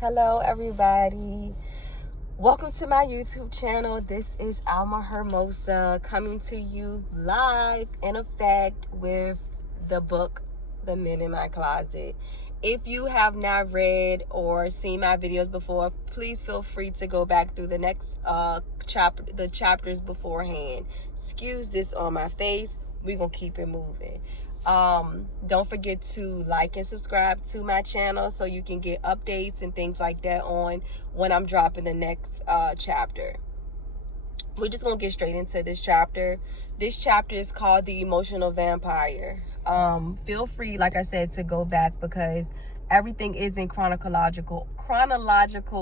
Hello everybody, welcome to my YouTube channel. This is Alma Hermosa coming to you live in effect with the book The Men in My Closet. If you have not read or seen my videos before, please feel free to go back through the next chapters beforehand. Excuse this on my face, we're gonna keep it moving. Don't forget to like and subscribe to my channel so you can get updates and things like that on when I'm dropping the next chapter. We're just gonna get straight into this chapter. This chapter is called The Emotional Vampire. Feel free, like I said, to go back because everything is in chronological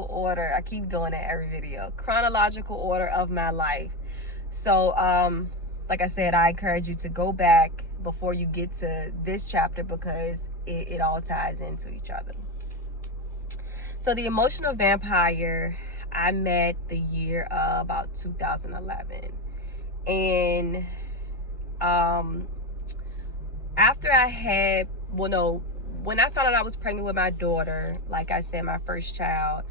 order. I keep doing that every video. Chronological order of my life. So like I said, I encourage you to go back before you get to this chapter because it all ties into each other. So The Emotional Vampire, I met the year of about 2011. And after I had, when I found out I was pregnant with my daughter, like I said, my first child,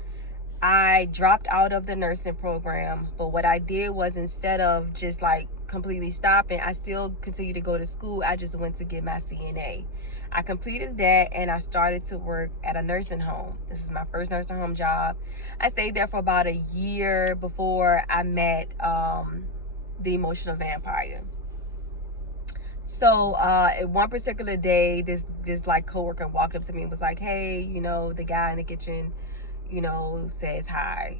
I dropped out of the nursing program. But what I did was, instead of just like completely stopping, I still continued to go to school. I just went to get my CNA. I completed that and I started to work at a nursing home. This is my first nursing home job. I stayed there for about a year before I met the Emotional Vampire. So one particular day, this like coworker walked up to me and was like, hey, the guy in the kitchen says hi.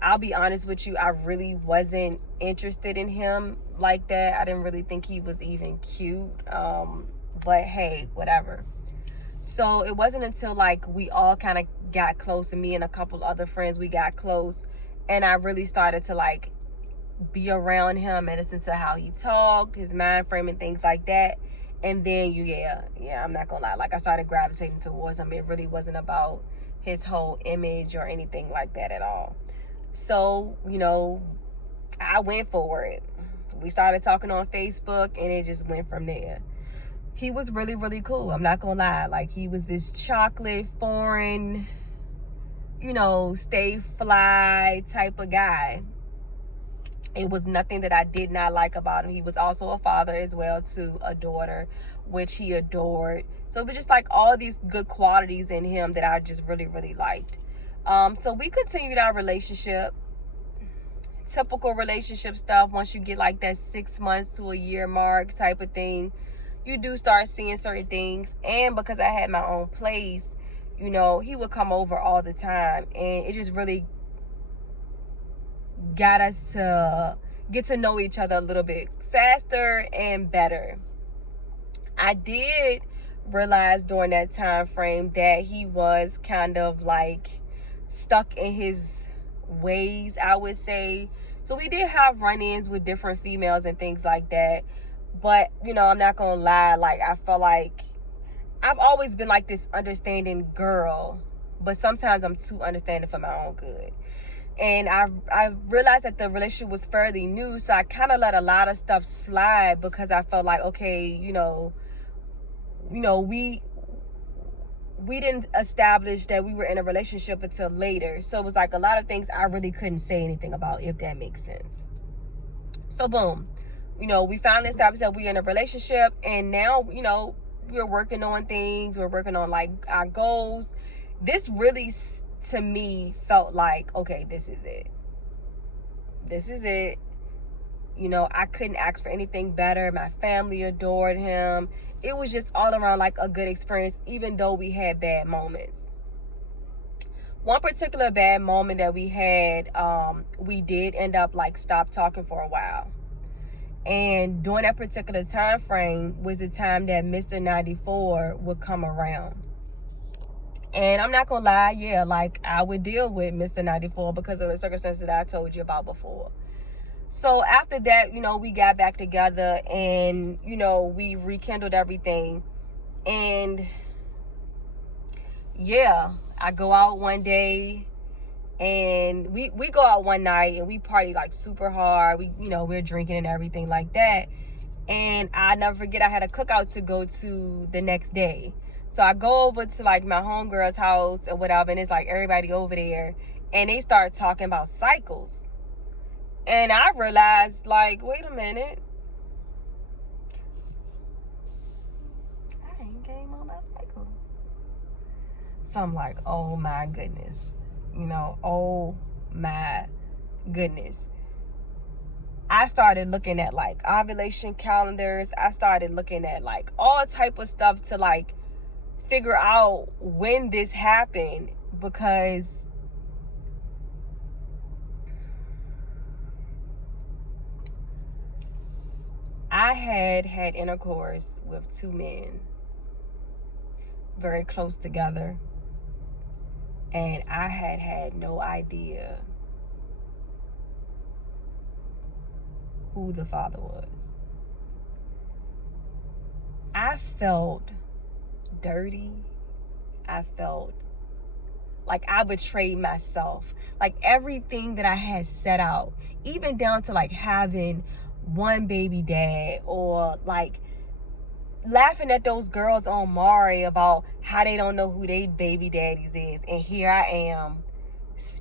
I'll be honest with you, I really wasn't interested in him like that. I didn't really think he was even cute. But hey, whatever. So it wasn't until like we all kind of got close, and me and a couple other friends, we got close, and I really started to like be around him and listen to how he talked, his mind frame and things like that. And then I'm not gonna lie, like I started gravitating towards him. It really wasn't about his whole image or anything like that at all. So I went for it. We started talking on Facebook and it just went from there. He was really, really cool, I'm not gonna lie. Like, he was this chocolate foreign, stay fly type of guy. It was nothing that I did not like about him. He was also a father as well to a daughter, which he adored. So it was just like all these good qualities in him that I just really, really liked. So we continued our relationship. Typical relationship stuff. Once you get like that 6 months to a year mark type of thing, you do start seeing certain things. And because I had my own place, he would come over all the time, and it just really got us to get to know each other a little bit faster and better. I did realize during that time frame that he was kind of like stuck in his ways, I would say. So we did have run-ins with different females and things like that. But I'm not gonna lie, like I felt like I've always been like this understanding girl, but sometimes I'm too understanding for my own good. And I realized that the relationship was fairly new, so I kind of let a lot of stuff slide because I felt like, okay, we didn't establish that we were in a relationship until later. So it was like a lot of things I really couldn't say anything about, if that makes sense. So boom, we finally established that we're in a relationship, and now, we're working on things. We're working on like our goals. This really, to me, felt like, okay, this is it. This is it. I couldn't ask for anything better. My family adored him. It was just all around like a good experience, even though we had bad moments. One particular bad moment that we had, we did end up like stop talking for a while. And during that particular time frame was the time that Mr. 94 would come around. And I'm not gonna lie, like I would deal with Mr. 94 because of the circumstances that I told you about before. So after that, we got back together and, we rekindled everything. And I go out one day and we go out one night and we party like super hard. We're drinking and everything like that. And I never forget, I had a cookout to go to the next day. So I go over to like my homegirl's house or whatever, and it's like everybody over there, and they start talking about cycles. And I realized, like, wait a minute, I ain't game on my cycle. So I'm like, oh my goodness, oh my goodness. I started looking at like ovulation calendars. I started looking at like all type of stuff to like figure out when this happened, because I had intercourse with 2 men very close together, and I had no idea who the father was. I felt dirty. I felt like I betrayed myself. Like everything that I had set out, even down to like having one baby dad, or like laughing at those girls on Maury about how they don't know who they baby daddies is. And here I am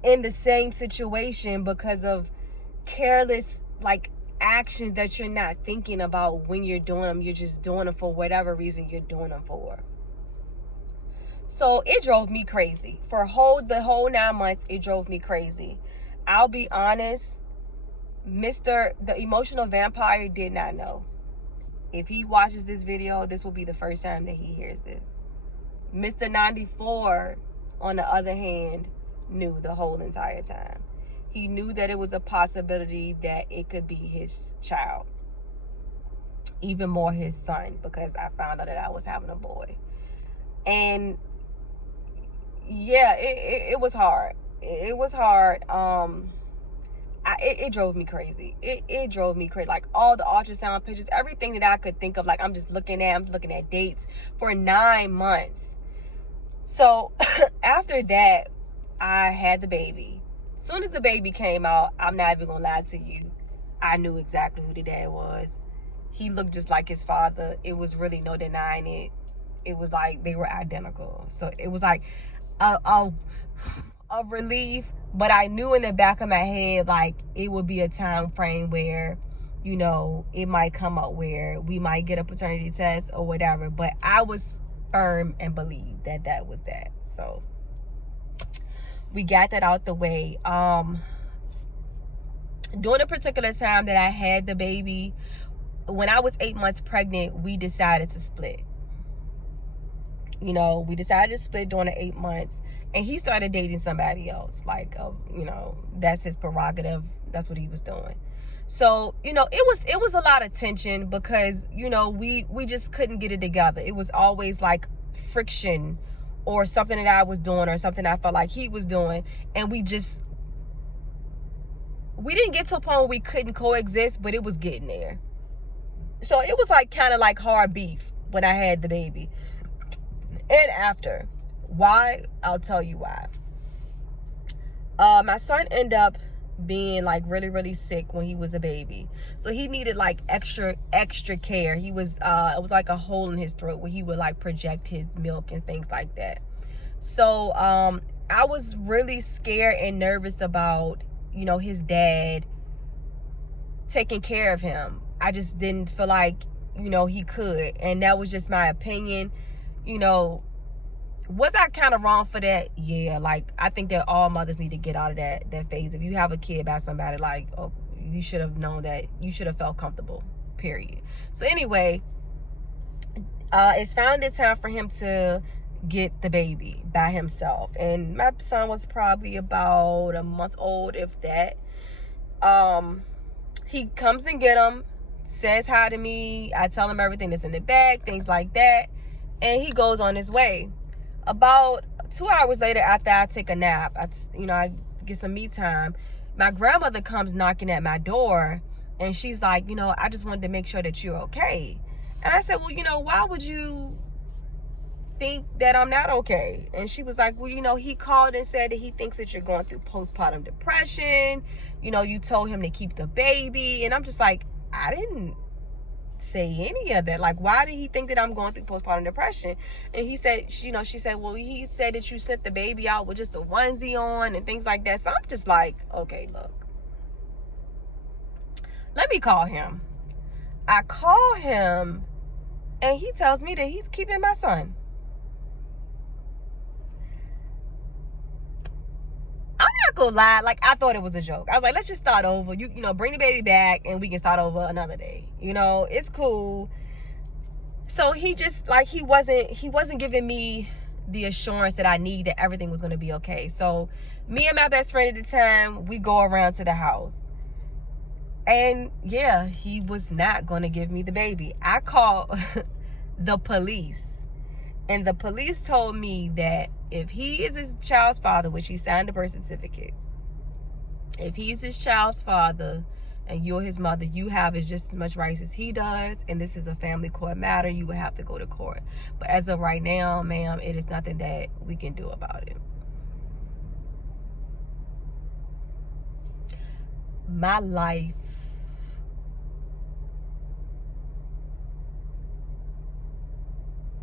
in the same situation because of careless like actions that you're not thinking about when you're doing them. You're just doing them for whatever reason you're doing them for. So it drove me crazy. For the whole 9 months, it drove me crazy. I'll be honest, the emotional vampire did not know. If he watches this video, this will be the first time that he hears this. Mr. 94, on the other hand, knew the whole entire time. He knew that it was a possibility that it could be his child. Even more his son, because I found out that I was having a boy. And yeah, it was hard. It was hard. It drove me crazy. It drove me crazy. Like all the ultrasound pictures, everything that I could think of, like I'm looking at dates for 9 months. So after that, I had the baby. As soon as the baby came out, I'm not even gonna lie to you, I knew exactly who the dad was. He looked just like his father. It was really no denying it. It was like they were identical. So it was like a relief, but I knew in the back of my head, like it would be a time frame where, it might come up where we might get a paternity test or whatever. But I was firm and believed that that was that. So we got that out the way. During a particular time that I had the baby, when I was 8 months pregnant, we decided to split. We decided to split during the 8 months, and he started dating somebody else. Like, that's his prerogative. That's what he was doing. So, it was a lot of tension because, we just couldn't get it together. It was always like friction, or something that I was doing, or something I felt like he was doing, and we didn't get to a point where we couldn't coexist, but it was getting there. So it was like kind of like hard beef when I had the baby and after. Why? I'll tell you why. My son ended up being like really, really sick when he was a baby, so he needed like extra care. He was it was like a hole in his throat where he would like project his milk and things like that. So I was really scared and nervous about his dad taking care of him. I just didn't feel like he could, and that was just my opinion. Was I kind of wrong for that? Yeah, like I think that all mothers need to get out of that phase. If you have a kid by somebody, like, oh, you should have known that, you should have felt comfortable, period. So anyway, it's finally time for him to get the baby by himself, and my son was probably about a month old, if that. He comes and get him, says hi to me, I tell him everything that's in the bag, things like that, and he goes on his way. About 2 hours later, after I take a nap, I get some me time, my grandmother comes knocking at my door, and she's like, I just wanted to make sure that you're okay. And I said, well, why would you think that I'm not okay? And she was like, well, he called and said that he thinks that you're going through postpartum depression. You told him to keep the baby. And I'm just like, I didn't say any of that. Like, why did he think that I'm going through postpartum depression? And he said, she said, well, he said that you sent the baby out with just a onesie on and things like that. So I'm just like, okay, look, let me call him. I call him and he tells me that he's keeping my son. I'm not gonna lie, like, I thought it was a joke. I was like, let's just start over. You know, bring the baby back and we can start over another day. You know, it's cool. So he just, like, he wasn't giving me the assurance that I need that everything was gonna be okay. So me and my best friend at the time, we go around to the house. And yeah, he was not gonna give me the baby. I called the police. And the police told me that if he is his child's father, which he signed a birth certificate, if he's his child's father and you're his mother, you have just as much rights as he does. And this is a family court matter. You would have to go to court. But as of right now, ma'am, it is nothing that we can do about it. My life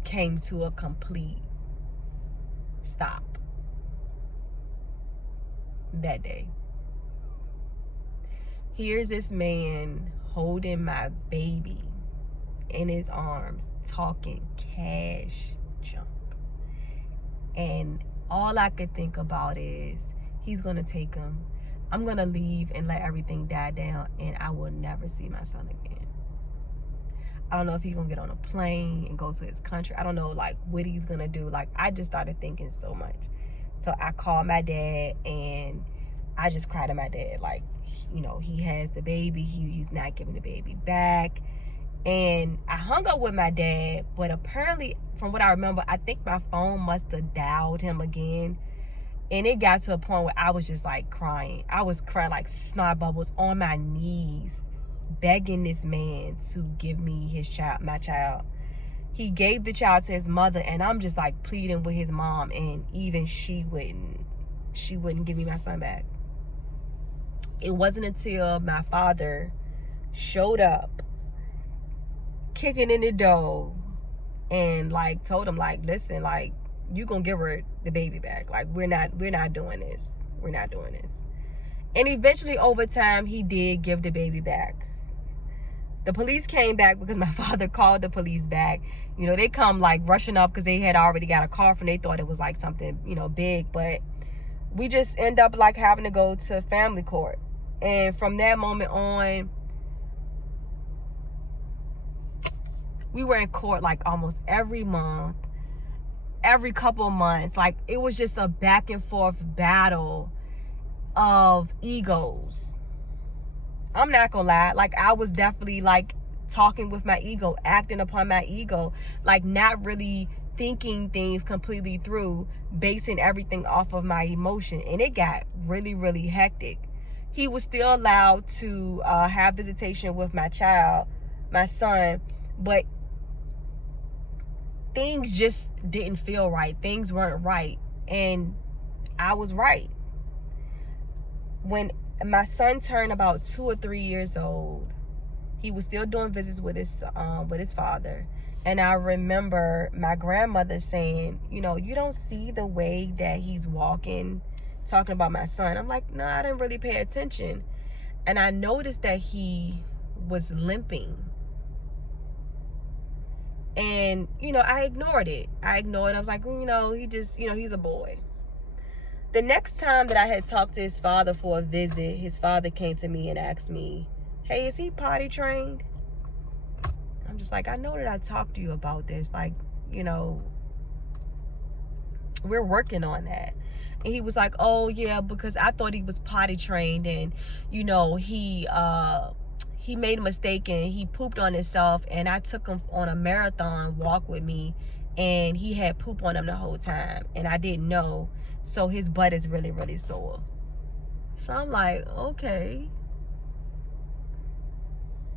came to a complete stop that day. Here's this man holding my baby in his arms, talking cash junk. And all I could think about is, he's gonna take him. I'm gonna leave and let everything die down, and I will never see my son again. I don't know if he's gonna get on a plane and go to his country. I don't know, like, what he's gonna do. Like, I just started thinking so much. So I called my dad and I just cried to my dad. Like, you know, he has the baby. He's not giving the baby back. And I hung up with my dad, but apparently, from what I remember, I think my phone must have dialed him again. And it got to a point where I was just like crying. I was crying like snot bubbles on my knees, begging this man to give me his child, my child. He gave the child to his mother, and I'm just like pleading with his mom, and even she wouldn't give me my son back. It wasn't until my father showed up, kicking in the door, and like told him, like, listen, like, you gonna give her the baby back. Like, we're not doing this. We're not doing this. And eventually, over time, he did give the baby back. The police came back because my father called the police back. You know, they come like rushing up because they had already got a call from, they thought it was like something, you know, big. But we just end up like having to go to family court. And from that moment on, we were in court like almost every month, every couple of months. Like, it was just a back and forth battle of egos. I'm not gonna lie, like, I was definitely like talking with my ego, acting upon my ego, like not really thinking things completely through, basing everything off of my emotion. And it got really, really hectic. He was still allowed to have visitation with my child, my son, but things just didn't feel right. Things weren't right. And I was right. When my son turned about 2 or 3 years old, he was still doing visits with his father. And I remember my grandmother saying, you know, you don't see the way that he's walking, talking about my son. I'm like, no, I didn't really pay attention. And I noticed that he was limping. And, you know, I ignored it. I was like, you know, he just, you know, he's a boy. The next time that I had talked to his father for a visit, his father came to me and asked me, hey, is he potty trained? I'm just like, I know that I talked to you about this. Like, you know, we're working on that. And he was like, oh yeah, because I thought he was potty trained, and, you know, he made a mistake and he pooped on himself, and I took him on a marathon walk with me, and he had poop on him the whole time, and I didn't know. So his butt is really, really sore. So I'm like, okay.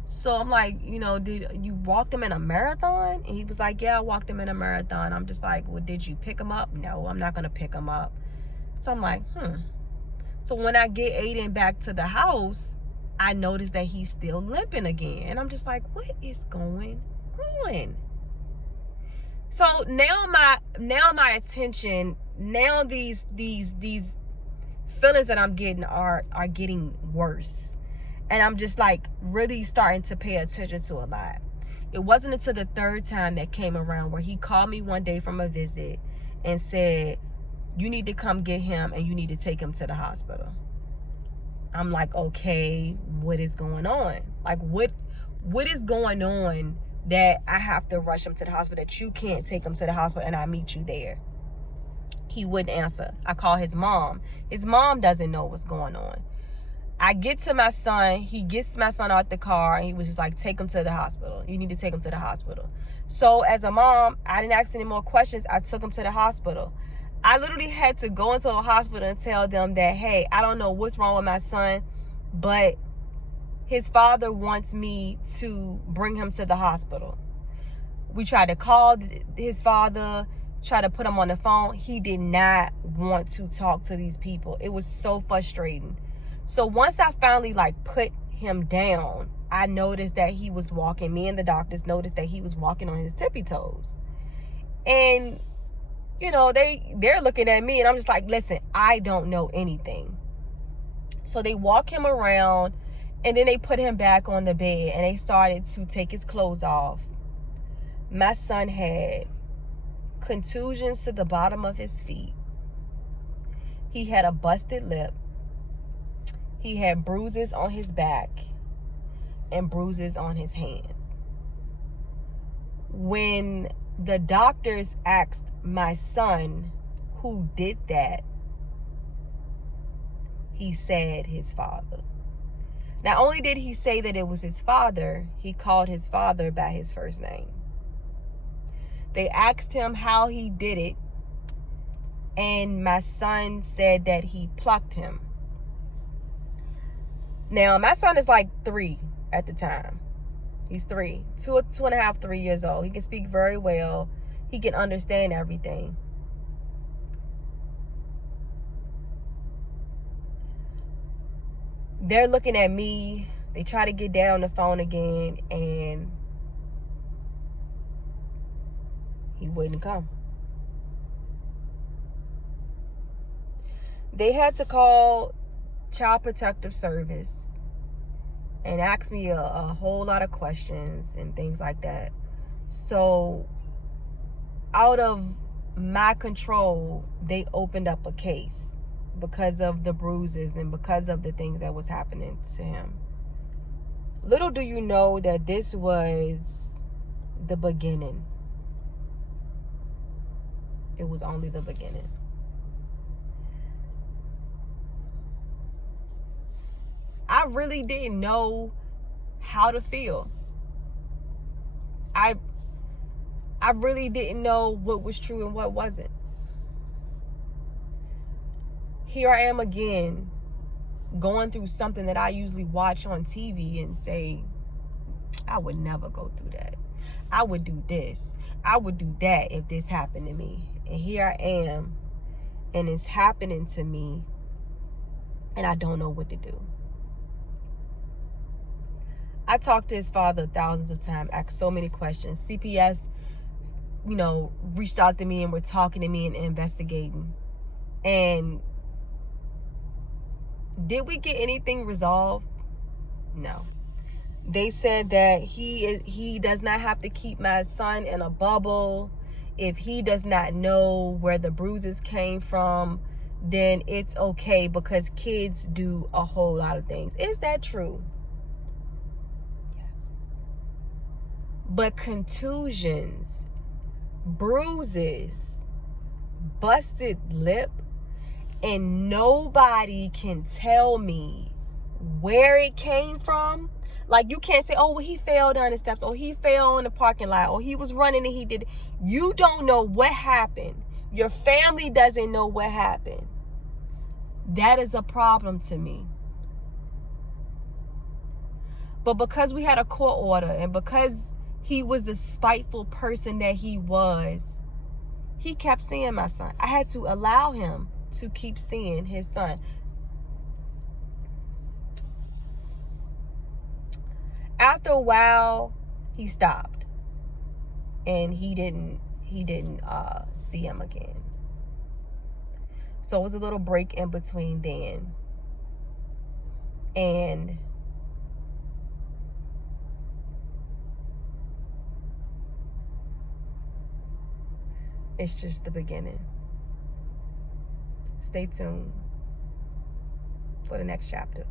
So I'm like, you know, did you walk him in a marathon? And he was like, yeah, I walked him in a marathon. I'm just like, well, did you pick him up? No, I'm not going to pick him up. So I'm like, So when I get Aiden back to the house, I noticed that he's still limping again. And I'm just like, what is going on? So now my attention, now these feelings that I'm getting are getting worse. And I'm just like really starting to pay attention to a lot. It wasn't until the third time that came around where he called me one day from a visit and said, you need to come get him and you need to take him to the hospital. I'm like, okay, what is going on? Like, what is going on that I have to rush him to the hospital, that you can't take him to the hospital and I meet you there? He wouldn't answer. I call his mom. His mom doesn't know what's going on. I get to my son. He gets my son out the car and he was just like, take him to the hospital. You need to take him to the hospital. So as a mom, I didn't ask any more questions. I took him to the hospital. I literally had to go into a hospital and tell them that, hey, I don't know what's wrong with my son, but his father wants me to bring him to the hospital. We tried to call his father, try to put him on the phone. He did not want to talk to these people. It was so frustrating. So once I finally like put him down, I noticed that he was walking. Me and the doctors noticed that he was walking on his tippy toes. And, you know, they're looking at me and I'm just like, listen, I don't know anything. So they walk him around and then they put him back on the bed and they started to take his clothes off. My son had contusions to the bottom of his feet. He had a busted lip. He had bruises on his back and bruises on his hands. When the doctors asked my son who did that, he said his father. Not only did he say that it was his father, he called his father by his first name. They asked him how he did it, and my son said that he plucked him. Now, my son is like 3 at the time. He's 3, 2.5, 3 years old. He can speak very well. He can understand everything. They're looking at me. They try to get down the phone again, and he wouldn't come. They had to call Child Protective Service and ask me a whole lot of questions and things like that. So out of my control, they opened up a case because of the bruises and because of the things that was happening to him. Little do you know that this was the beginning. It was only the beginning. I really didn't know how to feel. I really didn't know what was true and what wasn't. Here I am again, going through something that I usually watch on TV and say, I would never go through that. I would do this. I would do that if this happened to me. And here I am, and it's happening to me, and I don't know what to do. I talked to his father thousands of times, asked so many questions. CPS, you know, reached out to me and were talking to me and investigating. And did we get anything resolved? No. They said that he does not have to keep my son in a bubble. If he does not know where the bruises came from, then it's okay because kids do a whole lot of things. Is that true? Yes. But contusions, bruises, busted lip, and nobody can tell me where it came from. Like, you can't say, oh, well, he fell down the steps, or he fell in the parking lot, or he was running and he did. You don't know what happened. Your family doesn't know what happened. That is a problem to me. But because we had a court order, and because he was the spiteful person that he was, he kept seeing my son. I had to allow him to keep seeing his son. after a while, he stopped, and he didn't see him again. So it was a little break in between then. And it's just the beginning. Stay tuned for the next chapter.